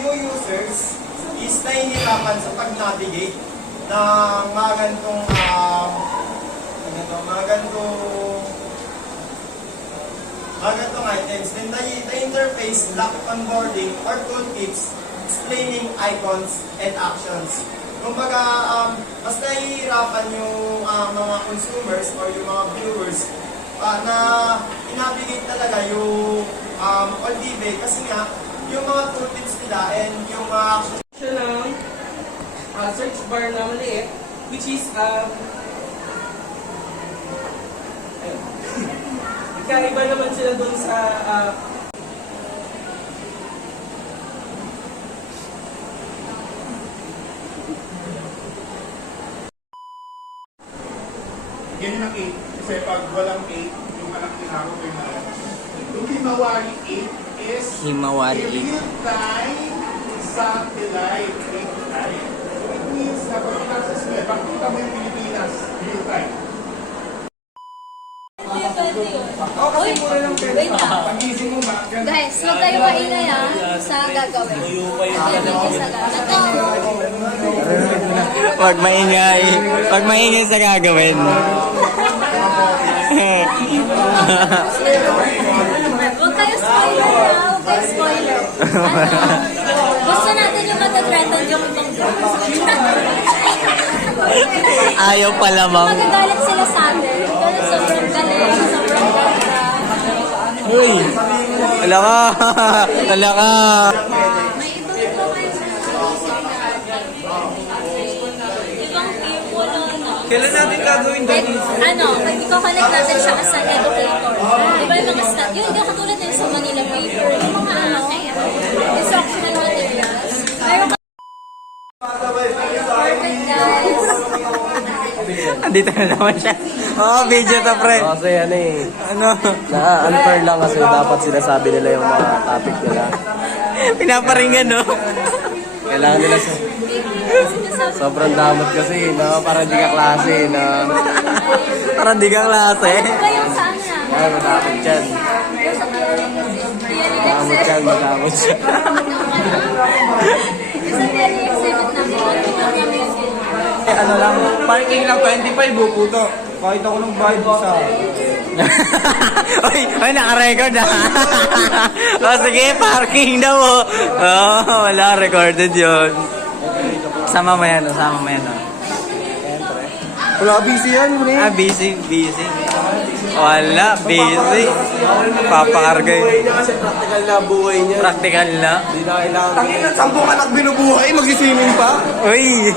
new users is nahihirapan sa pag-navigate ng mga ganitong items. Then the interface lack onboarding or tooltips explaining icons and actions. Kumbaga, mas nahihirapan yung mga consumers or yung mga viewers na i-navigate talaga yung Oldive kasi nga yung mga tooltips nila and yung mga actions. Search bar na maliit, which is kakaiba naman sila doon sa ganyan ang 8. Kasi pag walang 8, yung anak tinaro ko yung alam. Yung Himawari 8 is Himawari 8. real-time satellite 8. So it means na pag inaccess mo pakita mo yung Pilipinas real-time. Uy, wait lang. Pag-ising mo ma, Guys, huwag kayo maingay sa gagawin. Huwag maingay. Huwag maingay sa gagawin. Huwag kayo spoiler Huwag kayo spoiler. Gusto natin yung matatratan yung ibang Ayaw pa lamang. Magagalit sila sa atin. Pero sobrang galing, sobrang ganda. Uy! Wala ka! Wala ka! May ibang kayo sa ibang people na. kailan natin gagawin doon? Pag i-connect natin siya as an educator. Diba yung mga stat? Yung katulad din sa Manila paper, yung mga instructional materials. Pero perfect guys. Andito na naman siya. Video to, pre. Kasi ano eh, Ano? na-unfair lang kasi dapat sinasabi nila yung mga topic nila. Pinaparinggan, no? Kailangan nila sobrang damot kasi, no? Parang di ka klase, no? Parang di ka klase. Ano ba yung sa ano na? Ay, matakot yan. Yung sa theory Matamot yan, matamot siya. Yung sa theory exhibit namin, Ano lang, parking lang 25 puto. Kahit ako nung bayad sa Uy, naka-record na. Sige, parking daw. Wala, recorded yun. Sama mo yan, sama mo yan. wala busy yan, pre. Busy. Wala, busy. Papakargay. Kasi practical na buhay niya. Practical na. Hindi na kailangan. Tangin na 10 anak binubuhay, magsiswimming pa. Uy!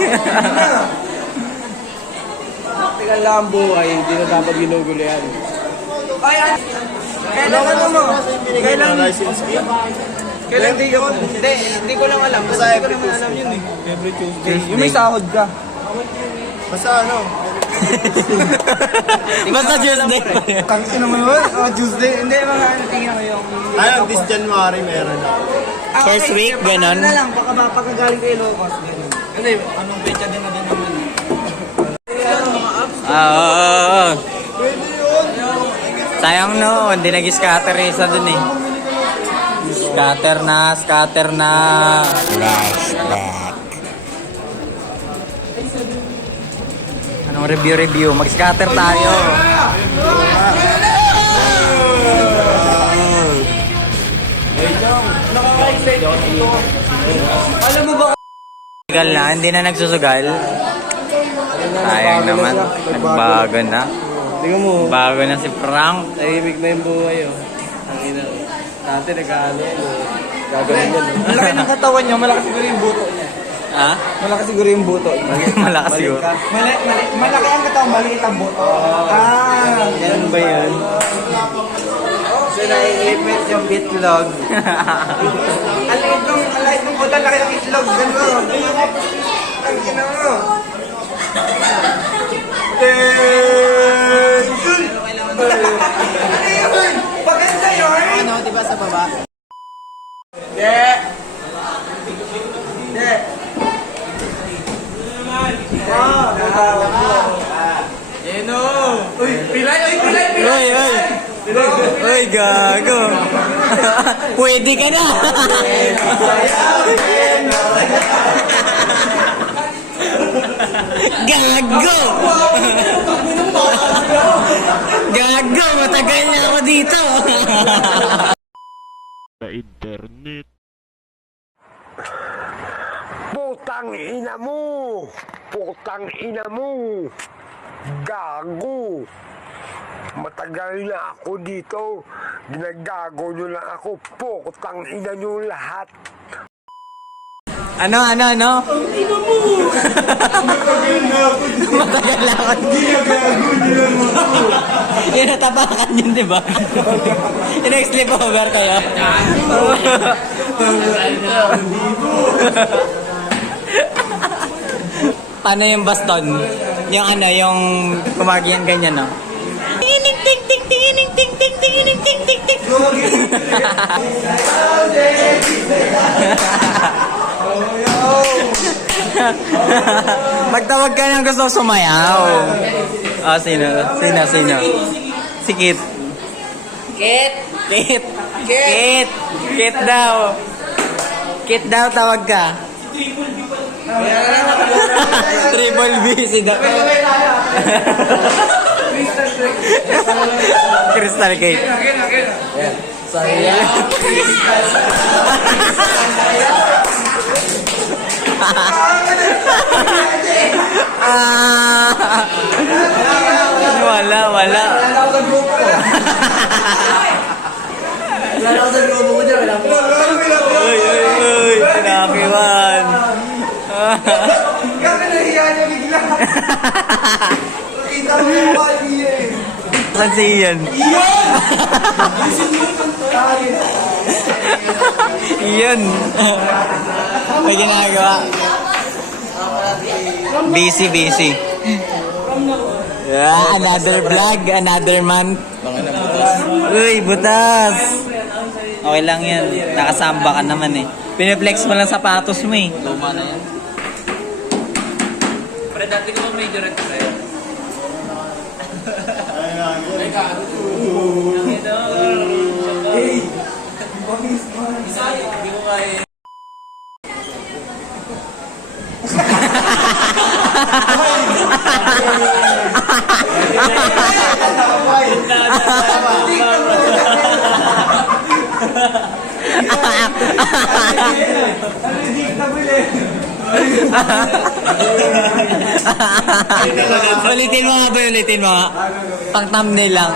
Practical na ang buhay, hindi na dapat ginugulo yan. Kailan mo? Kailan di ko? Hindi ko lang alam. Basta hindi ko naman alam yun eh. Every Tuesday. Yung may sahod ka. Basta Basta Tuesday. Tangin naman yun. Tuesday. Hindi, mga tingin ko yung... this January meron ako. First week, ganon. Ano lang, pagkagaling kayo Locos. Hindi, anong becha din na din naman. Oo. Sayang no, hindi nag-scatter isa dun eh. Scatter na. Flashback. Anong review? Mag-scatter tayo. Alam mo ba? Sugal na, hindi na nagsusugal. Sayang naman, nagbago na. Tingnan mo, Bago na si Frank. tahimik na yung buhay, oh. Ang ina. Dati nag-ano yan, oh. Gagawin yan, oh. Malaki ng katawan niya, malaki siguro yung buto niya. Ha? Malaki siguro yung buto niya. Malakas siguro. Malaki ang katawan, maliit ang buto. Ganun ba yan? So, naiipit yung bitlog. Ang liit ng buto, laki ng itlog. Ganun. Ang ina mo. Paganda yun! Ano, diba sa baba? Yeah! Uy, gago. Pwede ka na. Gago! Gago! Matagal na ako dito. Sa internet. Putang ina mo! Putang ina mo! Gago! Matagal na ako dito. Ginagago nyo lang ako. Putang ina nyo lahat. Ano? Matagal na ako. Yung natapakan yun, di ba? Yung over kayo. Paano yung baston? Yung ano, yung kumagyan ganyan, no? Ting ting ting ting ting ting ting ting ting ting. Magtawag ka ng gusto sumayaw. Ah, sino? Si Kit. Kit daw. Kit daw, tawag ka. Triple B si daw. Crystal Kate. Wala. Uy, pinakiwan. Saan si Ian? Ian. May ginagawa. Busy. Yeah, another vlog, another month. Uy, butas. Okay lang yan. Nakasamba ka naman eh. Pineflex mo lang sapatos mo eh. Luma na yan. Pero dati ko may direct sa'yo. Ulitin mo nga. Pang thumbnail lang.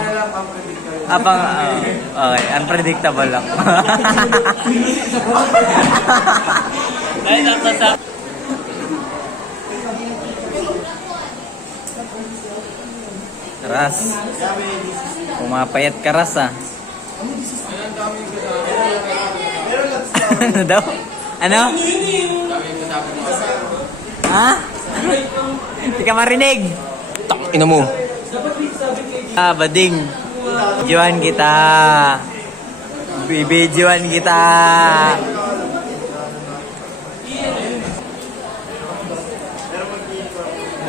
Okay, unpredictable lang. Ras. Pumapayat ka, Ras, ah. Ano daw? Ano? Ha? Hindi ka marinig. Ina mo. Ah, bading. Videoan kita. Bibidyoan kita.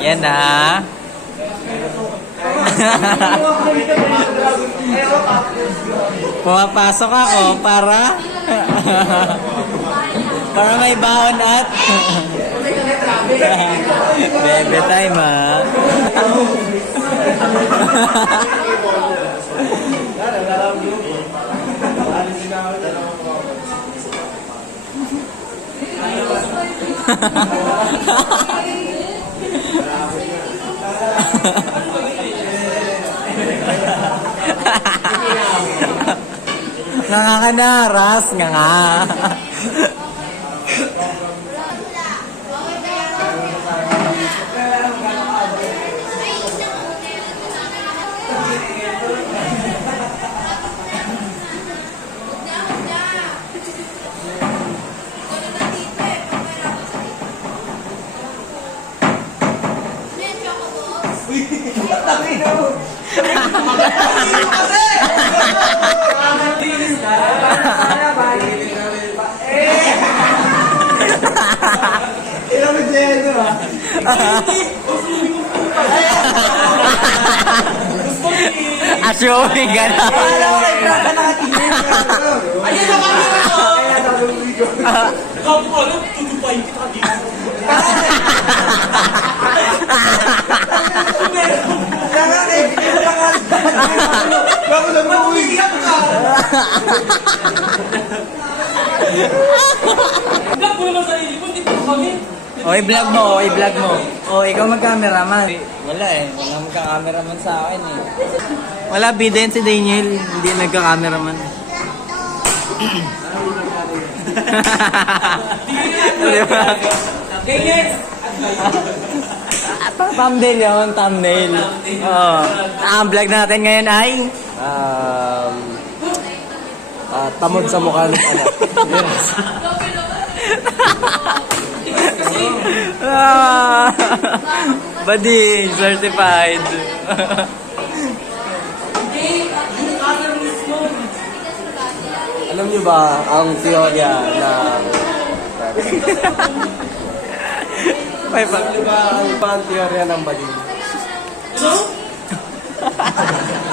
Yan na. Pumapasok ako para may baon at bebe time, ha. Nga ka na, Ras, nga. Joey, gano'n. Akala ko kay Frank ka nakatingin. Ayun na kami ko! Kaya naluluwi ko. Kaya nga kay Frank ka. Bago na mauwiyak ka. I-vlog mo, i-vlog mo. Ikaw mag-cameraman. Wala eh, wala magka-cameraman sa akin eh. Wala, bida yan si Daniel, hindi nagka-cameraman. Diba? Thumbnail yun, thumbnail. Oo. Ang vlog natin ngayon ay... Tamod sa mukha ng ano. Bading, certified. Alam niyo ba ang teorya na... May pa. Alam niyo ba ang teorya ng bading?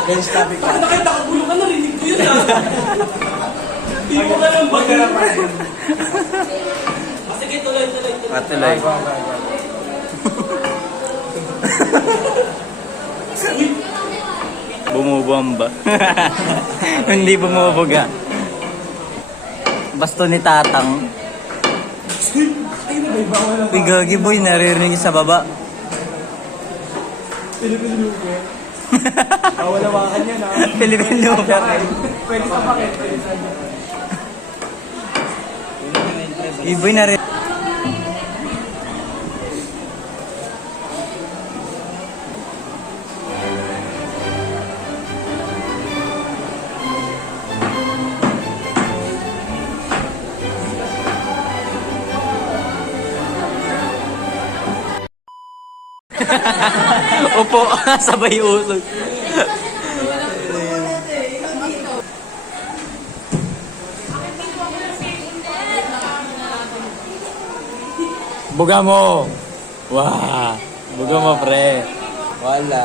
Bench topic pa. Nakakagulo ka, narinig ko yun ah. Hindi mo ka lang bagay. Sige, tuloy. Matuloy. Bumubomba. Hindi bumubuga. Basto ni Tatang. Uy, gagi boy, naririnig sa baba. Bawal hawakan yan ah. Philippine Lugar. Pwede sa pakit, pwede sa inyo. Uy, boy, naririnig. Upo, sabay usog. Buga mo. Wah, buga mo pre. Wala.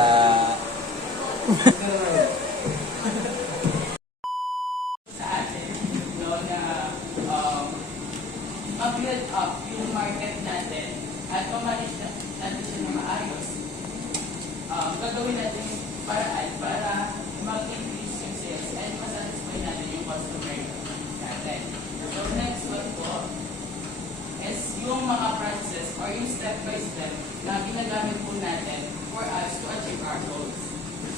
mag-build up yung market natin at pamanage natin siya ng maayos. Gagawin natin yung paraan para mag-increase yung sales and masatisfy natin yung customer natin. So next one po is yung mga process or yung step-by-step na ginagamit po natin for us to achieve our goals.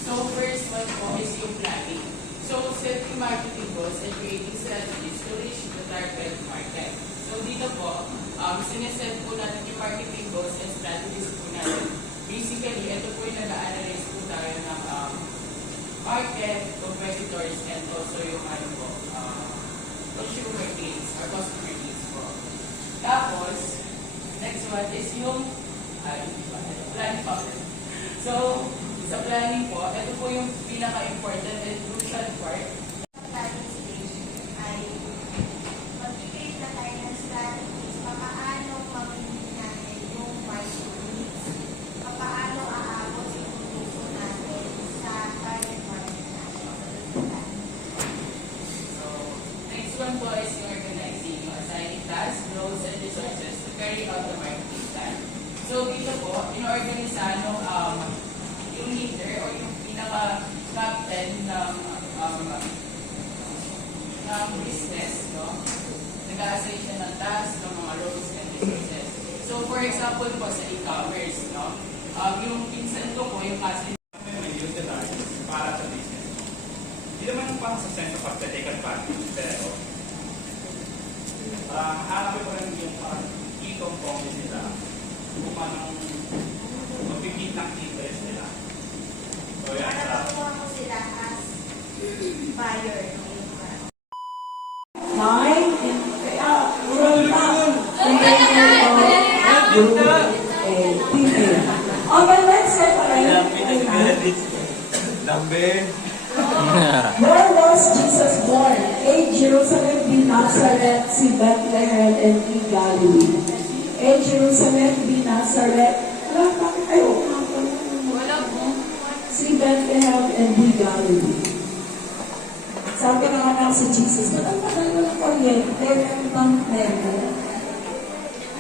So first one po is yung planning. So setting marketing goals and creating strategies to reach the target market. So dito po, sineset po natin yung marketing goals and strategies po natin. Basically, ito po yung nag-analyze po tayo ng market, competitors, and also yung consumer needs or customer needs po. Tapos, next one is yung planning po. So, sa planning po, ito po yung pinaka-important and crucial part. One po is yung organizing, yung assigning tasks, roles, and resources to carry out the marketing plan. So dito po, in-organisa yung leader o yung pinaka-captain ng business, no? Nag-a-assign siya ng tasks, ng mga roles and resources. So for example po sa e-commerce, no? Yung pinsan ko po, yung kasi para sa business. Hindi naman yung pang sa sense of pag-take advantage, pero hanapin ko rin yung key components nila kung paano mag-keep ng interest nila. So yan sa... Para mo sila as buyer. Okay, let's separate. Where was Jesus born? A. Jerusalem, B. Nazareth, C. Bethlehem, and D. Galilee. A. Jerusalem, B. Nazareth. Wala, bakit? Ay, wala po. C. C. Bethlehem and D. Galilee. Sabi ng anak si Jesus, matatagal mo ng kuryente, meron bang nete?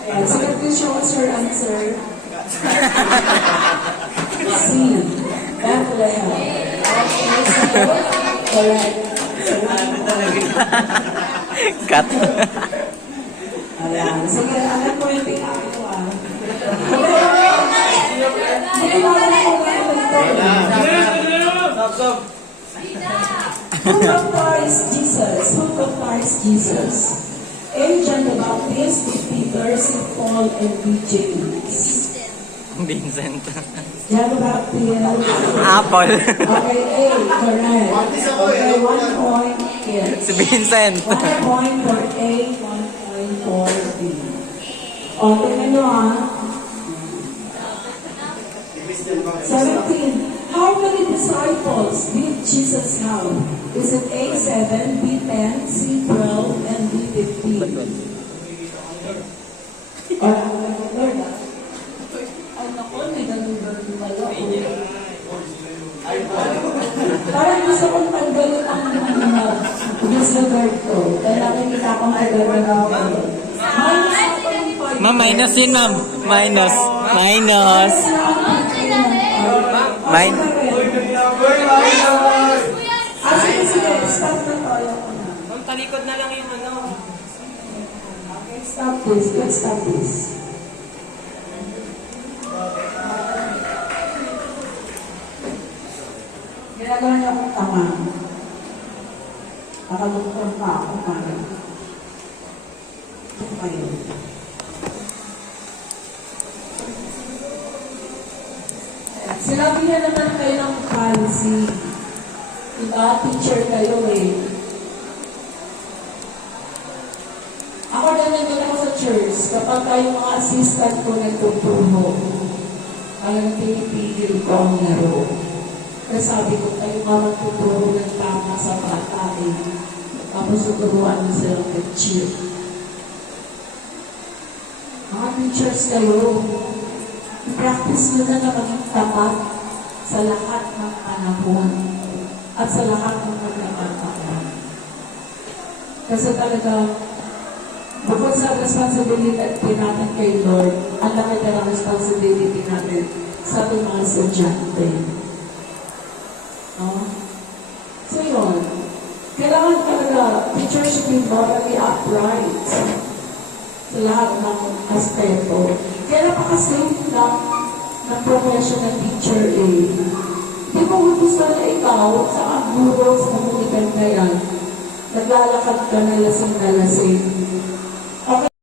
Ayan, so confusion was her answer. C. Bethlehem. Okay, so, correct. Cut. Ayan, sige, alam ko yung tingnan ko ah. Hindi ko alam kung ano ito. Who baptized Jesus? Who baptized Jesus? A. John the Baptist, B. Peter, C. Paul, and B. James. Vincent. John the Baptist. Apple. Okay, A. Correct. Okay, 1 point. Yes. Si Vincent. 1 point for A, 1 point for B. O, tingnan nyo ah. 17. How many disciples did Jesus have? Is it A, 7, B, 10, C, 12, and D, 15? Or, Lord, ay naku, may ganun-ganun pala. Parang gusto kong tanggalin ang disregard ko. Dahil nakikita akong agad na ako. Minus ako ng 5. Ma'am, minus yun, ma'am. Minus. Minus. Sige, sige. Stop na tayo. Ma'am, talikod na lang yung ano. Okay, stop this. Let's stop this. Ginagawa niya akong tama. Nakaduktor pa ako para. Ito kayo. Sinabi niya naman kayo ng policy. Diba? Teacher kayo eh. Ako naman ako sa church, kapag kayo mga assistant ko nagtuturo, talagang pinipigil ko ang laro. Kasi sabi ko, kayo nga magtuturo ng tama sa bata eh. Tapos tuturuan mo silang mag-cheer. Mga teachers kayo, i-practice nyo na na maging tapat sa lahat ng panahon at sa lahat ng pagkakataon. Kasi talaga, bukod sa responsibility natin kay Lord, ang laki na ng responsibility natin sa ating mga estudyante. No? So yun, kailangan talaga, teachers should be morally upright sa lahat ng aspeto. Kaya napaka-safe lang ng professional teacher eh. Di mo gusto na ikaw sa ang guro sa komunidad na yan, naglalakad ka na lasing